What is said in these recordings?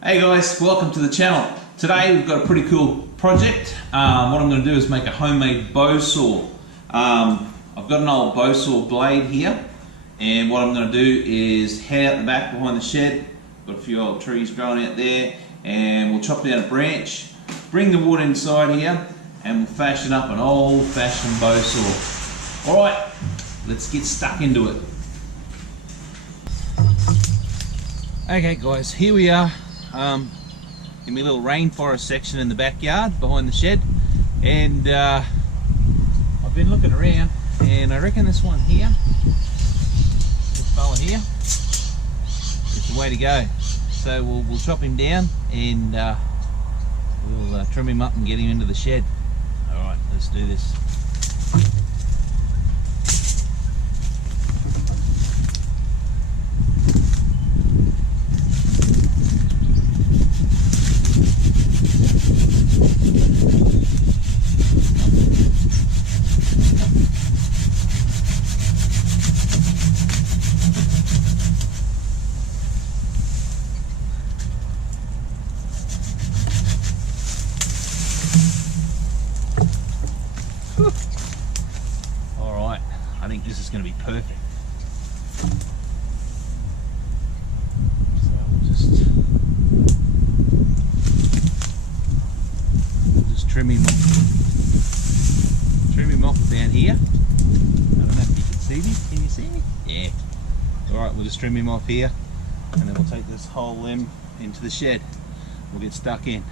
Hey guys, welcome to the channel. Today we've got a pretty cool project. What I'm going to do is make a homemade bow saw. I've got an old bow saw blade here, and what I'm going to do is head out the back behind the shed. Got a few old trees growing out there, and we'll chop down a branch, bring the wood inside here, and we'll fashion up an old-fashioned bow saw. Alright, let's get stuck into it. Okay guys, here we are. In my little rainforest section in the backyard behind the shed, and I've been looking around, and I reckon this one here, this fella here, is the way to go. So we'll chop him down, and we'll trim him up and get him into the shed. Alright, let's do this. Alright, I think this is going to be perfect. So we'll just trim him off down here. I don't know if you can see me. Can you see me? Yeah. Alright, we'll just trim him off here, and then we'll take this whole limb into the shed. We'll get stuck in.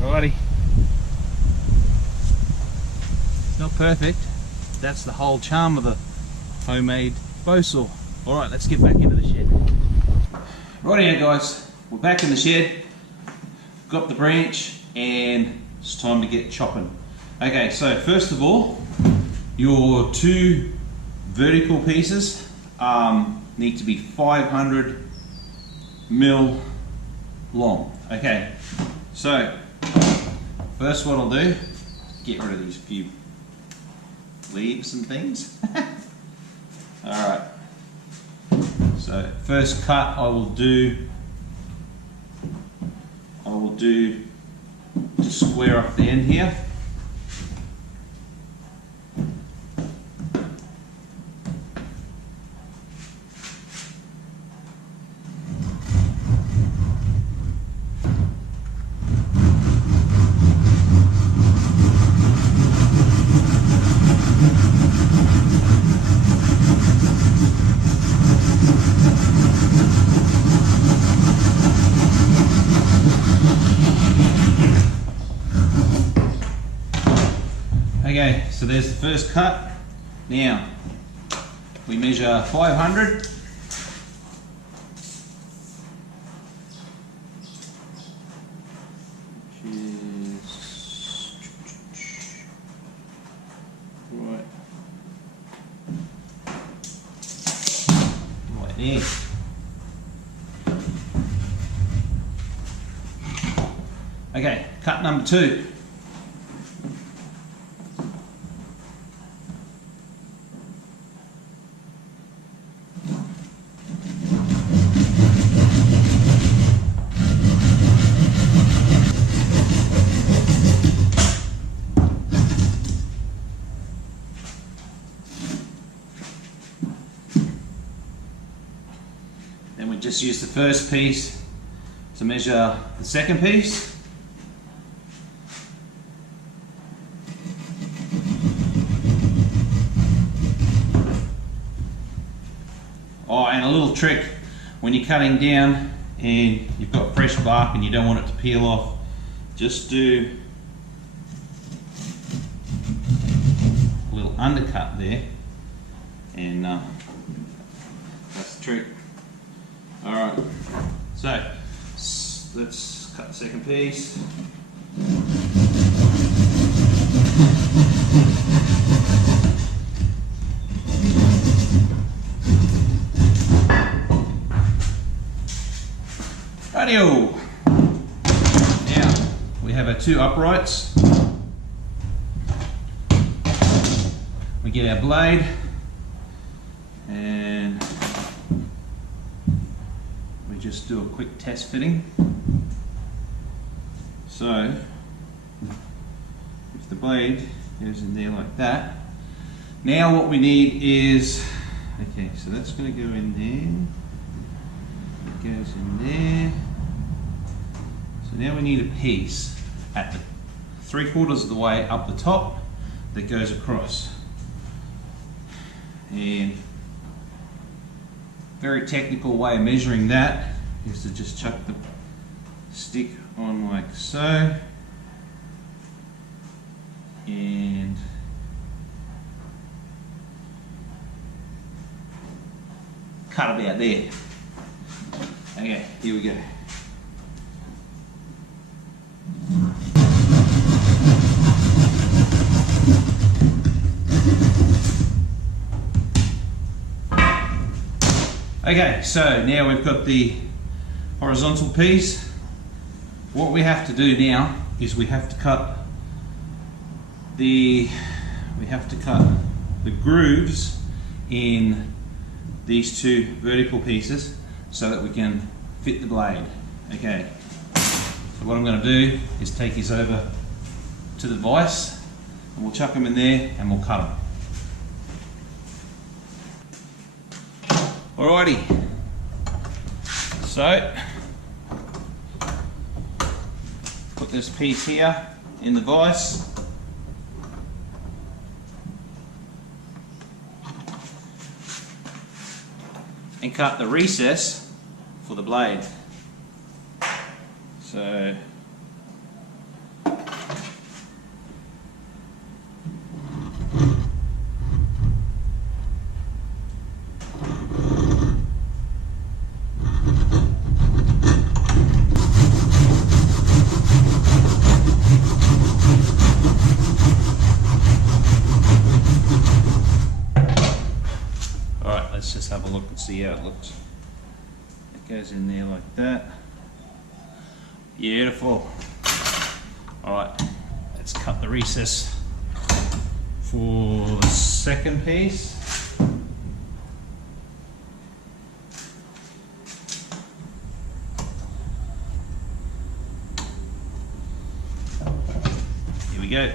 Alrighty. Not perfect. That's the whole charm of the homemade bow saw. Alright, let's get back into the shed. Rightio guys, we're back in the shed. Got the branch, and it's time to get chopping. Okay, so first of all, your two vertical pieces need to be 500 mil long. Okay, so first what I'll do, get rid of these few leaves and things. Alright, so first cut I will do to square off the end here. Okay, so there's the first cut. Now, we measure 500. Right there. Okay, cut number 2. Then we just use the first piece to measure the second piece. Oh, and a little trick, when you're cutting down and you've got fresh bark and you don't want it to peel off, just do a little undercut there, and that's the trick. Alright, so let's cut the second piece. Radio. Now we have our two uprights. We get our blade and we just do a quick test fitting. So if the blade goes in there like that, now what we need is, okay, so that's going to go in there. It goes in there. So now we need a piece at the 3/4 of the way up the top that goes across. And very technical way of measuring that is to just chuck the stick on like so, and cut about there. Okay, here we go. Okay, so now we've got the horizontal piece. What we have to do now is we have to cut the grooves in these two vertical pieces so that we can fit the blade. Okay, so what I'm going to do is take these over to the vise and we'll chuck them in there and we'll cut them. Alrighty, so put this piece here in the vise. And cut the recess for the blade. So let's just have a look and see how it looks. It goes in there like that. Beautiful. Alright, let's cut the recess for the second piece. Here we go.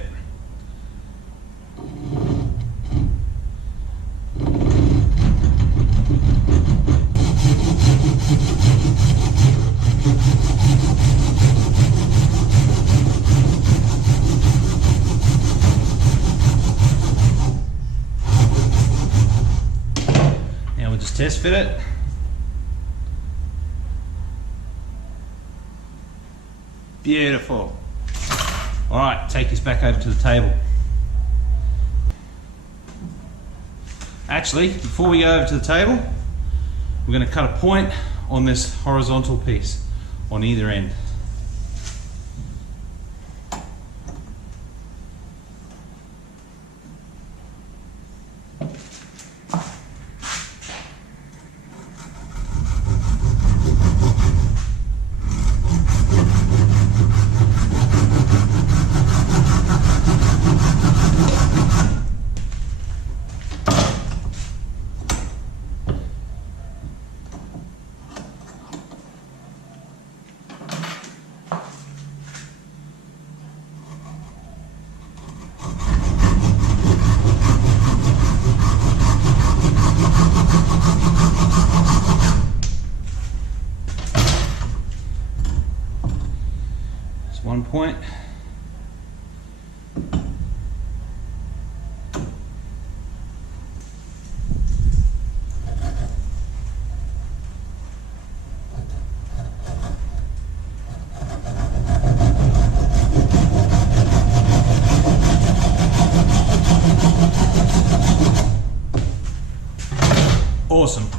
Just test fit it. Beautiful. All right, take this back over to the table. Actually, before we go over to the table, we're going to cut a point on this horizontal piece on either end. One point. Awesome.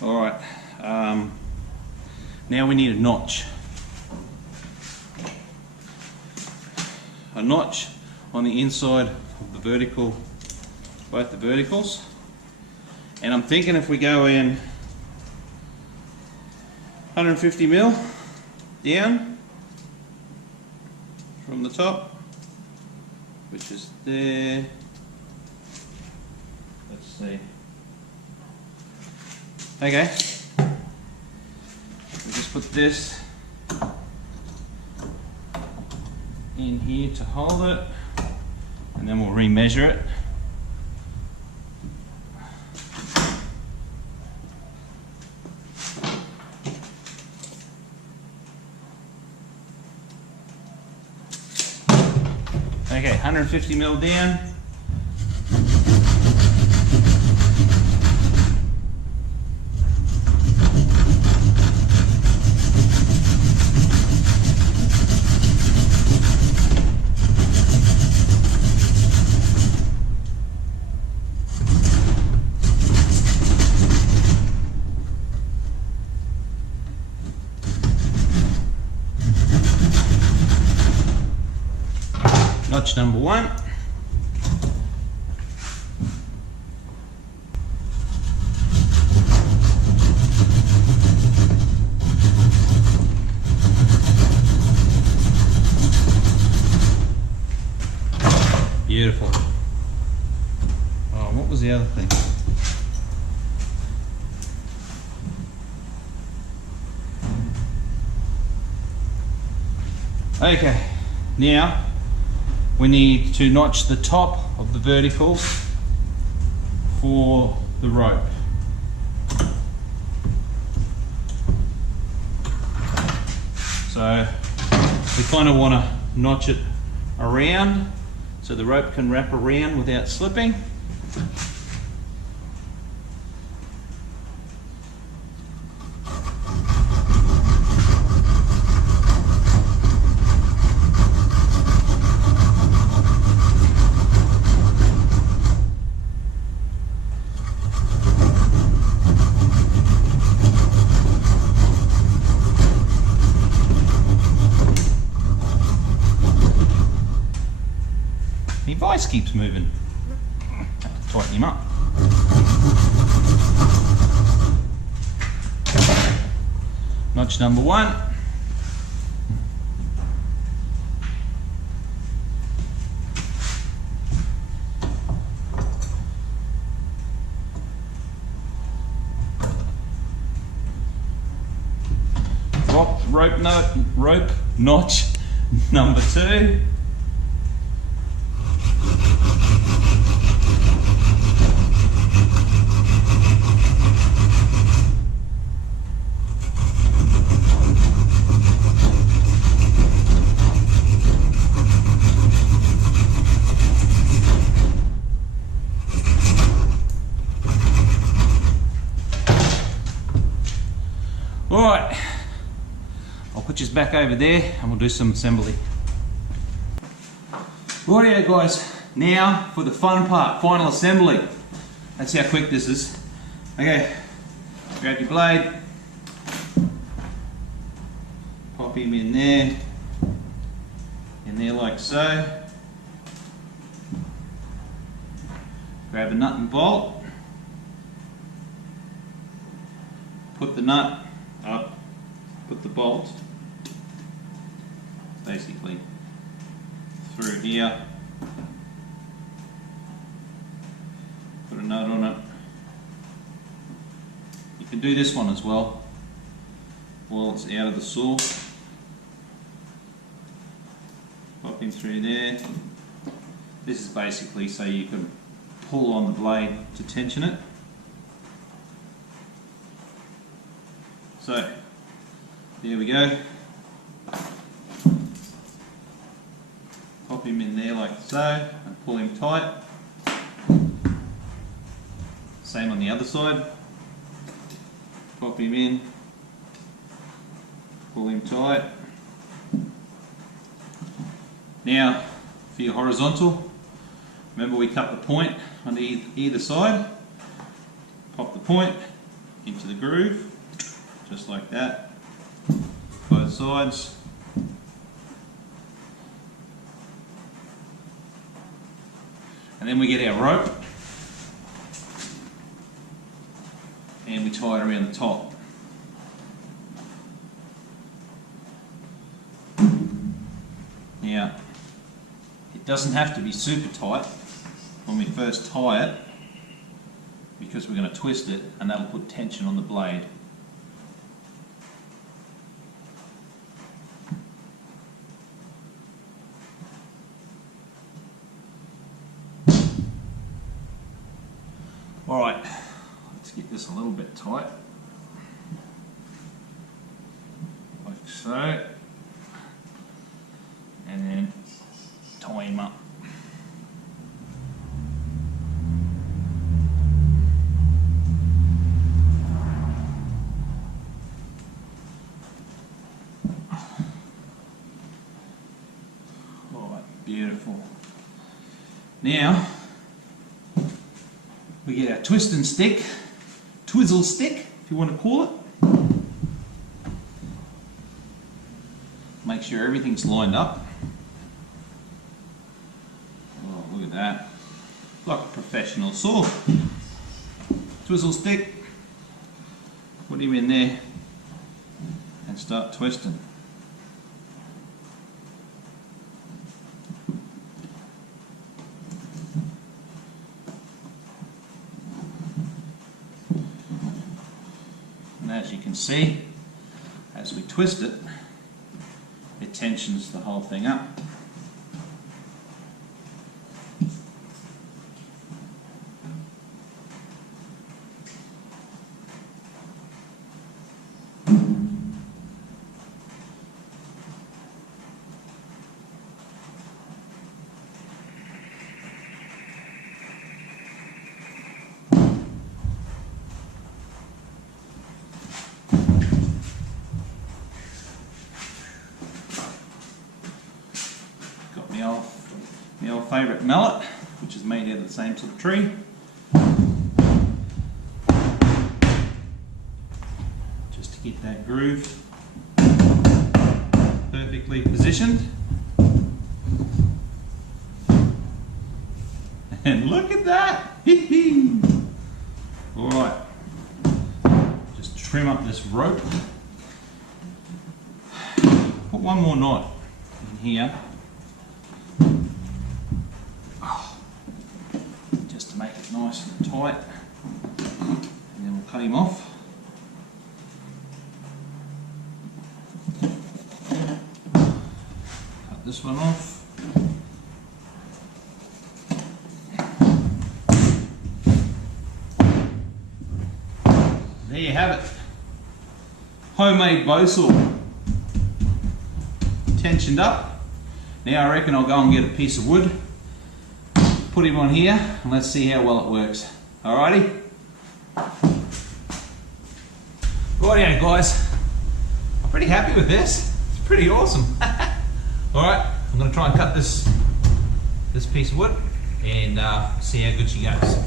All right, now we need a notch. a notch on the inside of the vertical, both the verticals. And I'm thinking if we go in 150 mil down from the top, which is there. Let's see. Okay. We just put this in here to hold it, and then we'll remeasure it. Okay, 150 mil down. Notch number 1. Beautiful. Oh, what was the other thing? Okay, now we need to notch the top of the verticals for the rope. So we kind of want to notch it around so the rope can wrap around without slipping. My vice keeps moving. Have to tighten him up. Notch number 1. Rope notch number 2. Alright, I'll put you back over there and we'll do some assembly. Rightio guys, now for the fun part, final assembly. That's how quick this is. Okay, grab your blade, pop him in there like so. Grab a nut and bolt, put the nut up, put the bolt basically through here, put a nut on it. You can do this one as well while it's out of the saw. Pop him through there. This is basically so you can pull on the blade to tension it. So, there we go. Pop him in there like so and pull him tight. Same on the other side. Pop him in, pull him tight. Now, for your horizontal, remember we cut the point on either side. Pop the point into the groove. Just like that, both sides. And then we get our rope and we tie it around the top. Now, it doesn't have to be super tight when we first tie it, because we're going to twist it and that'll put tension on the blade. Alright, let's get this a little bit tight, like so, and then tie him up. Alright, beautiful. Now, we get our twist and stick, twizzle stick, if you want to call it. Make sure everything's lined up. Oh, look at that. Like a professional saw. Twizzle stick. Put him in there and start twisting. And as you can see, as we twist it, it tensions the whole thing up. My old favourite mallet, which is made out of the same sort of tree. Just to get that groove perfectly positioned. And look at that! Alright, just trim up this rope. Put one more knot in here. Just to make it nice and tight, and then we'll cut him off. Cut this one off. There you have it. Homemade bow saw. Tensioned up. Now I reckon I'll go and get a piece of wood, put him on here, and let's see how well it works. Alrighty? Rightio guys, I'm pretty happy with this. It's pretty awesome. Alright, I'm going to try and cut this piece of wood and see how good she goes.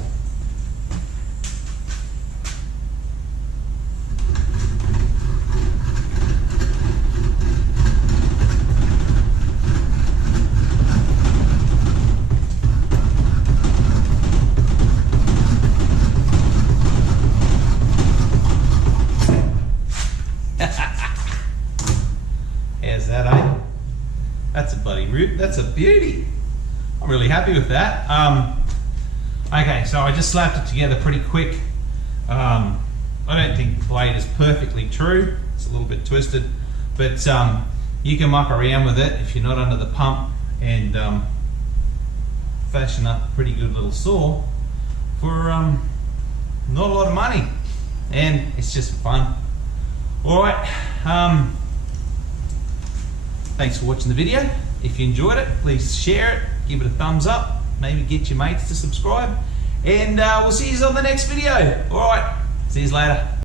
How's that, eh? That's a bloody root. That's a beauty. I'm really happy with that. Okay, so I just slapped it together pretty quick. I don't think the blade is perfectly true. It's a little bit twisted, but you can muck around with it if you're not under the pump and fashion up a pretty good little saw for not a lot of money, and it's just fun. Alright, thanks for watching the video. If you enjoyed it, please share it, give it a thumbs up, maybe get your mates to subscribe, and we'll see you on the next video. Alright, see you later.